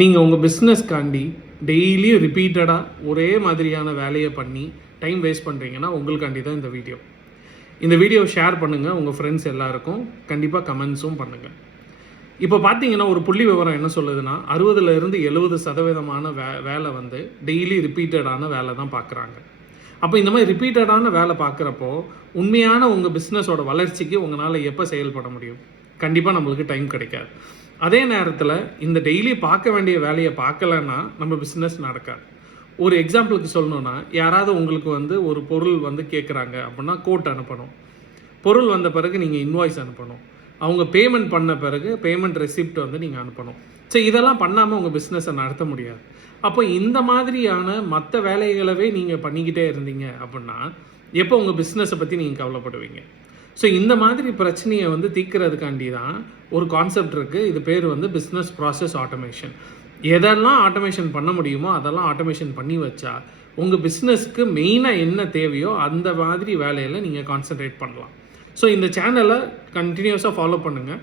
நீங்கள் உங்கள் பிஸ்னஸ்க்காண்டி டெய்லியும் ரிப்பீட்டடாக ஒரே மாதிரியான வேலையை பண்ணி டைம் வேஸ்ட் பண்ணுறீங்கன்னா உங்களுக்காண்டி தான் இந்த வீடியோ. இந்த வீடியோவை ஷேர் பண்ணுங்கள் உங்கள் ஃப்ரெண்ட்ஸ் எல்லாருக்கும். கண்டிப்பாக கமெண்ட்ஸும் பண்ணுங்கள். இப்போ பார்த்தீங்கன்னா ஒரு புள்ளி விவரம் என்ன சொல்லுதுன்னா 60% வேலை வந்து டெய்லி ரிப்பீட்டடான வேலை தான் பார்க்குறாங்க. அப்போ இந்த மாதிரி ரிப்பீட்டடான வேலை பார்க்குறப்போ உண்மையான உங்கள் பிஸ்னஸோட வளர்ச்சிக்கு உங்களால் எப்போ செயல்பட முடியும்? கண்டிப்பாக நம்மளுக்கு டைம் கிடைக்காது. அதே நேரத்தில் இந்த டெய்லி பார்க்க வேண்டிய வேலையை பார்க்கலன்னா நம்ம பிஸ்னஸ் நடக்காது. ஒரு எக்ஸாம்பிளுக்கு சொல்லணுன்னா, யாராவது உங்களுக்கு வந்து ஒரு பொருள் வந்து கேட்குறாங்க அப்படின்னா கோட் அனுப்பணும். பொருள் வந்த பிறகு நீங்கள் இன்வாய்ஸ் அனுப்பணும். அவங்க பேமெண்ட் பண்ண பிறகு பேமெண்ட் ரெசிப்ட் வந்து நீங்கள் அனுப்பணும். ஸோ இதெல்லாம் பண்ணாமல் உங்கள் பிஸ்னஸை நடத்த முடியாது. அப்போ இந்த மாதிரியான மற்ற வேலைகளவே நீங்கள் பண்ணிக்கிட்டே இருந்தீங்க அப்படின்னா எப்போ உங்கள் பிஸ்னஸை பற்றி நீங்கள் கவலைப்படுவீங்க? ஸோ இந்த மாதிரி பிரச்சனையை வந்து தீர்க்கிறதுக்காண்டி தான் ஒரு கான்செப்ட் இருக்குது. இது பேர் வந்து பிஸ்னஸ் ப்ராசஸ் ஆட்டோமேஷன். எதெல்லாம் ஆட்டோமேஷன் பண்ண முடியுமோ அதெல்லாம் ஆட்டோமேஷன் பண்ணி வச்சா உங்கள் பிஸ்னஸ்க்கு மெயினாக என்ன தேவையோ அந்த மாதிரி வேலையில் நீங்கள் கான்சென்ட்ரேட் பண்ணலாம். ஸோ இந்த சேனலை கண்டினியூஸாக ஃபாலோ பண்ணுங்கள்.